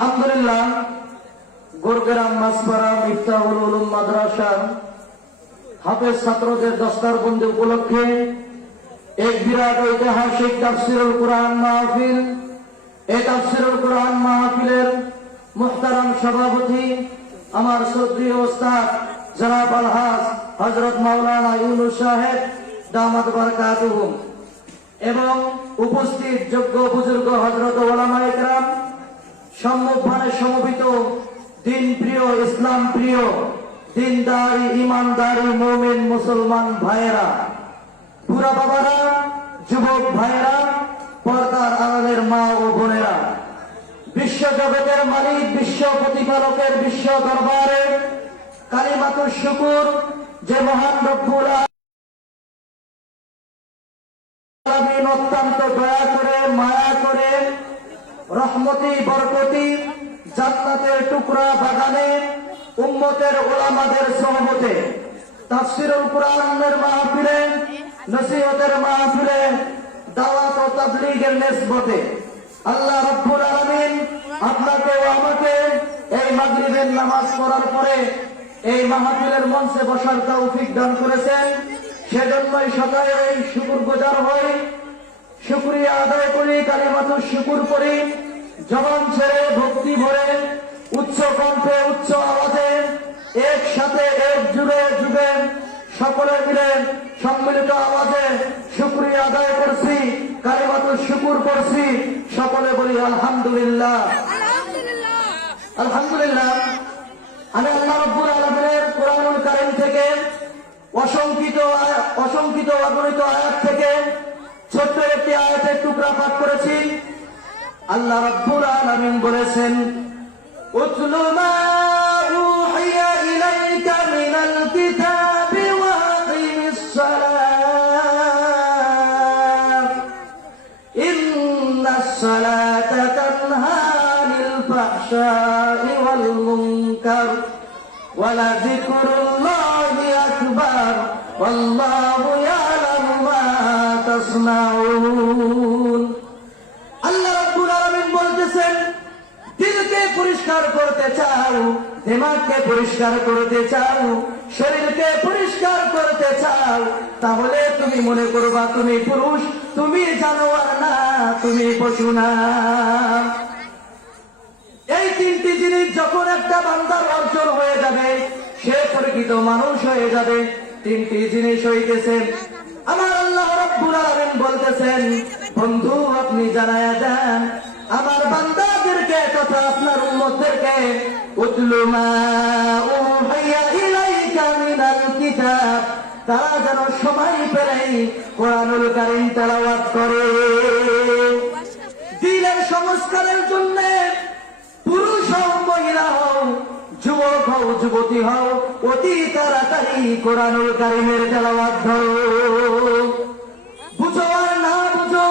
আলহামদুলিল্লাহ, গোরগ্রাম মাসপাড়া মিফতাহুল উলুম মাদ্রাসা হাফেজ ছাত্রদের দস্তারবন্দি উপলক্ষে এক বিরাট ঐতিহাসিক তাফসিরুল কুরআন মাহফিল। এই তাফসিরুল কুরআন মাহফিলের মুহতারাম সভাপতি আমার শ্রদ্ধেয় ওস্তাদ জনাব আলহাজ হযরত মাওলানা ইউনুস সাহেব দামাত বারাকাতুহু এবং উপস্থিত যোগ্য বুজুর্গ হযরত উলামায়ে কেরাম, সম্মুখভাবে সমবেত দিন প্রিয়, ইসলাম প্রিয়, দিনদারি ইমানদারি মুমিন মুসলমান ভাইয়েরা, বুড়া বাবারা, যুবক ভাইয়েরা, পর্দার আড়ালের মা ও বোনেরা, বিশ্ব জগতের মালিক, বিশ্ব প্রতিপালকের বিশ্ব দরবারে কালিমাতুশ শুকুর যে মহান রব্বুল আলামিন অত্যন্ত দয়া করে, মায়া করে, রহমতি বরকতি জান্নাতের টুকরা বাগানে উম্মতের উলামাদের সোহবতে তাফসিরুল কুরআনের মাহফিলে, নসিহতের মাহফিলে, দাওয়াত ও তাবলীগের নিসবতে আল্লাহ রাব্বুল আলামিন আপনাকে ও আমাকে এই মাগরিবের নামাজ পড়ার পরে এই মাহফিলের মঞ্চে বসার তৌফিক দান করেছেন। সেজন্যই সকালে এই শুকরগুজার হই, শুকরিয়া আদায় করি, কালিমাতুশ শুকুর করি, জবান ছেড়ে ভক্তি ভরে উচ্চ কণ্ঠে উচ্চ আওয়াজে একসাথে এক যুগে যুগে সকলে মিলে সম্মিলিত আওয়াজে শুকরিয়া আদায় করছি, কালিমাতুশ শুকুর করছি। সকলে বলি আলহামদুলিল্লাহ, আলহামদুলিল্লাহ। আমি আল্লাহ রাব্বুল আলামিনের কোরআনুল কারীম থেকে অসংখ্য অগণিত আয়াত থেকে ছোট্ট একটি আয়াতের টুকরা পাঠ করেছি। আল্লাহ রাব্বুল আলামিন বলেছেন, উতলু মা উহিয়া ইলাইকা মিনাল কিতাবি ওয়া আকিমিস সালাত ইন্নাস সালাতা তানহা আনিল ফাহশাই ওয়াল মুনকার ওয়া লাযিকরুল্লাহি আকবার ওয়াল্লাহু ইয়ালামু মা তাসনাউন। আল্লাহ রাব্বুল আলামিন বলতেছেন, দিলকে পরিষ্কার করতে চাও, দিমাগকে পরিষ্কার করতে চাও, শরীরকে পরিষ্কার করতে চাও, তাহলে তুমি মনে করবা তুমি পুরুষ, তুমি জানোয়ার না, তুমি পশু না। এই তিনটি জিনিস যখন একটা বান্দার অর্জন হয়ে যাবে, সে প্রকৃত মানুষ হয়ে যাবে। তিনটি জিনিস হইতেছে, আমার আল্লাহ রাব্বুল আলামিন বলতেছেন, বন্ধু আপনি জানায়া দেন আমার বান্দাদেরকে তথা আপনার উম্মতদেরকে, উতলু মা উহিয়া ইলাইকা মিনাল কিতাব, তারা যেন সময় পেলেই কোরআনুল কারীম তেলাওয়াত করে। দিলের সংস্কারের জন্য পুরুষ হও, মহিলা হও, যুবক হও, যুবতী হও, অতি তাড়াতাড়ি কোরআনুল কারীমের তেলাওয়াত ধরো। বুঝো আর না বুঝো,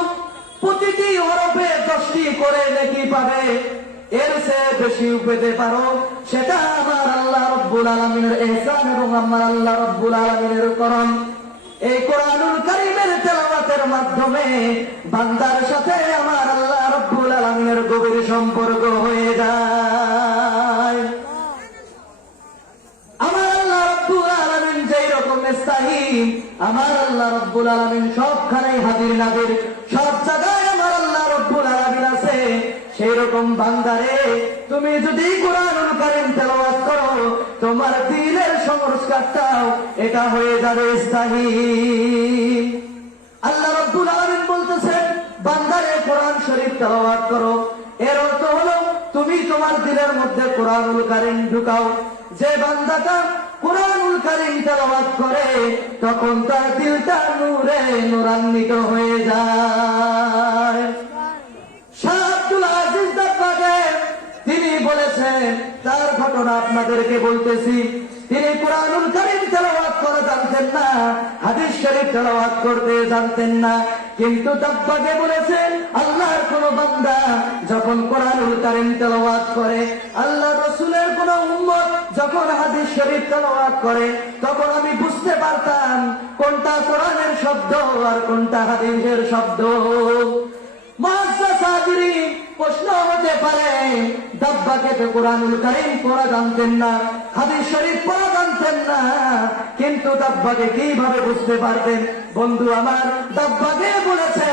প্রতিটি হরফে 10টি করে নেকি পাবে, এর চেয়ে বেশি পেতে পারো, সেটা আমার আল্লাহ রাব্বুল আলামিনের ইহসান এবং আমার আল্লাহ রাব্বুল আলামিনের করম। এই কোরআনুল কারীমের তেলাওয়াতের মাধ্যমে বান্দার সাথে আমার আল্লাহ রাব্বুল আলামিনের গভীর সম্পর্ক হয়ে যায়। আমার আল্লাহ রাব্বুল আলামিন যেই রকম স্থায়ী, আমার আল্লাহ রাব্বুল আলামিন সবখানে হাজির নাজির, সব জায়গায় আমার আল্লাহ রাব্বুল আলামিন আছে। সেই রকম বান্দারে তুমি যদি কোরআনুল কারীম তেলাওয়াত করো, তোমার দিলের সংস্কারটাও এটা হয়ে যাবে স্থায়ী। আল্লাহ রাব্বুল আলামিন বলতেছেন, বান্দারে কোরআন শরীফ তেলাওয়াত করো। এর অর্থ হলো তুমি তোমার দিলের মধ্যে কোরআনুল কারীম ঢুকাও। যে বান্দাটা কোরআনুল কারীম তেলাওয়াত করে, তখন তার দিলটা নূরে নূরান্বিত হয়ে যায়। শাহ আব্দুল আজিজ দাব্বাগে তিনি বলেছেন, তার ঘটনা আপনাদেরকে বলতেছি। তিনি কোরআনুল কারীম তেলাওয়াত করা জানতেন না, হাদিস শরীফ তেলাওয়াত করতে জানতেন না, কিন্তু দাব্বাগে বলেছেন, আল্লাহর কোন বান্দা যখন কোরআনুল কারীম তেলাওয়াত করে, আল্লাহ রাসূলের কোন উম্মত যখন হাদিস শরীফ তেলাওয়াত করে, তখন আমি বুঝতে পারতাম কোনটা কোরআনের শব্দ আর কোনটা হাদিসের শব্দ। মুআজ্জাজ হাজিরিন, প্রশ্ন হতে পারে দাব্বাকে তো কোরআনুল কারীম পড়া জানতেন না, হাদিস শরীফ পড়া জানতেন না, কিন্তু দাব্বাকে কিভাবে বুঝতে পারবেন? বন্ধু আমার, দাব্বাকে বলেছে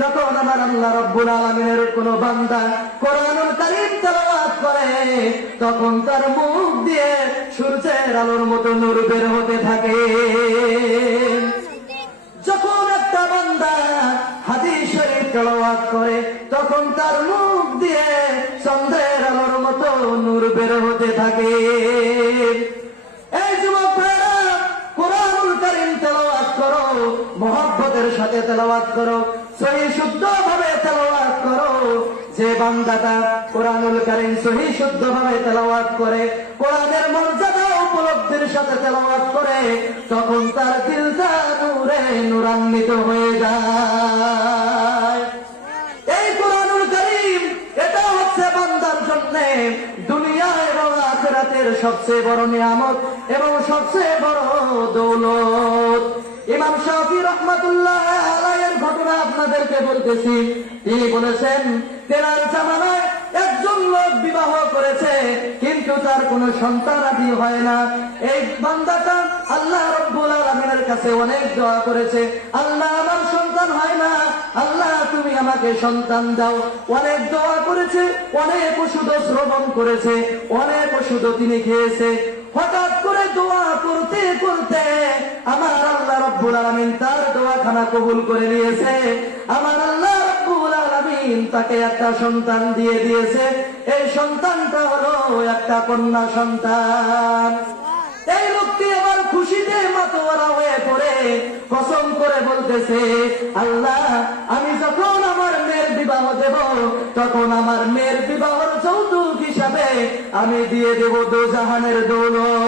যখন আমার আল্লাহ রাব্বুল আলামিনের কোন বান্দা কোরআনুল কারীম তেলাওয়াত করে তখন তার মুখ দিয়ে সূর্যের আলোর মতো নূর বের হতে থাকে। যখন একটা বান্দা হাদিস শরীফ তেলাওয়াত করে তখন তার মুখ দিয়ে চন্দ্রের আলোর মতো নূর বের হতে থাকে। এই যুবক ভাইরা, কোরআনুল কারীম তেলাওয়াত করো, মহব্বতের সাথে তেলাওয়াত করো, সহি শুদ্ধ ভাবে তেলাওয়াত করো। যে বান্দাটা কোরআনুল কারীম সহি শুদ্ধ ভাবে তেলাওয়াত করে, কোরআনের মর্যাদা উপলব্ধির সাথে তেলাওয়াত করে, তখন তার দিলটা নূরে নূরান্বিত হয়ে যায়। এই কোরআনুল কারীম, এটা হচ্ছে বান্দার জন্য দুনিয়া এবং আখিরাতের সবচেয়ে বড় নিয়ামত এবং সবচেয়ে বড় দৌলত। ইমাম শাফি রাহমাতুল্লাহ আলাইহির ঘটনা আপনাদেরকে বলতেছি। তিনি বলেছেন, তেনার জামানায় একজন লোক বিবাহ করেছে কিন্তু তার কোনো সন্তান আদি হয় না। এই বান্দাটা আল্লাহ রাব্বুল আলামিনের কাছে অনেক দোয়া করেছে, আল্লাহ আমার সন্তান হয় না, আল্লাহ তুমি আমাকে সন্তান দাও। অনেক দোয়া করেছে, অনেক ওষুধ শ্রবণ করেছে, অনেক ওষুধ তিনি খেয়েছে। হঠাৎ করে দোয়া করতে করতে আমার আল্লাহ রাব্বুল আলামিন তার দোয়াখানা কবুল করে নিয়েছে। আমার আল্লাহ রাব্বুল আলামিন তাকে একটা সন্তান দিয়ে দিয়েছে। এই সন্তানটা হলো একটা কন্যা সন্তান। এই লোকটি আবার খুশিতে মাতোয়ারা হয়ে পড়ে কসম করে বলতেছে, আল্লাহ আমি যখন আমার মেয়ের বিবাহ দেব তখন আমার মেয়ের বিবাহের যৌতুক হিসাবে আমি দিয়ে দেব দোজাহানের দৌলত।